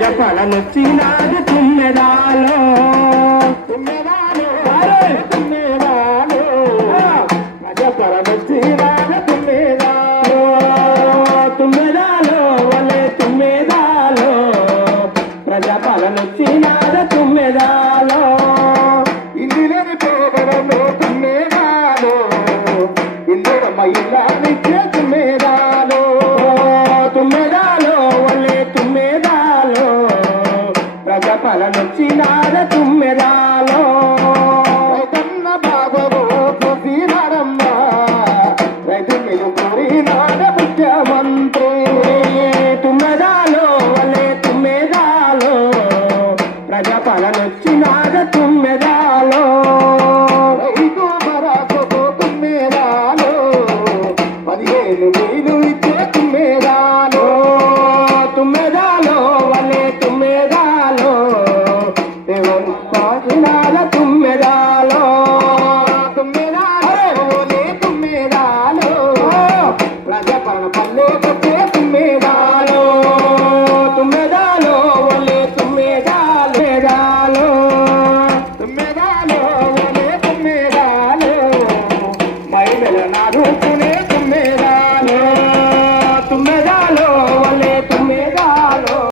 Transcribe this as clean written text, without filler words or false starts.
ప్రజపాలనొచ్చినాది తుమ్మెదాలో తుమ్మెదాలో తుమ్మెదాలో ప్రజపాలనొచ్చినాది తుమ్మెదాలో తుమ్మెదాలో వలే తుమ్మెదాలో ప్రజపాలనొచ్చినాది తుమ్మెదాలో ఇందులోని పోగడంలో తుమ్మెదాలో ఇందులో ఇల్లానిచ్చే తుమ్మెదాలో తుమ్మెదాలో వలే తుమ్మెదాలో ప్రజపాలనొచ్చినాద తుమ్మెదాలో రైతన్న బాబు చూసినారమ్మ రైతు మీరు కోరినాడ ముఖ్యమంత్రి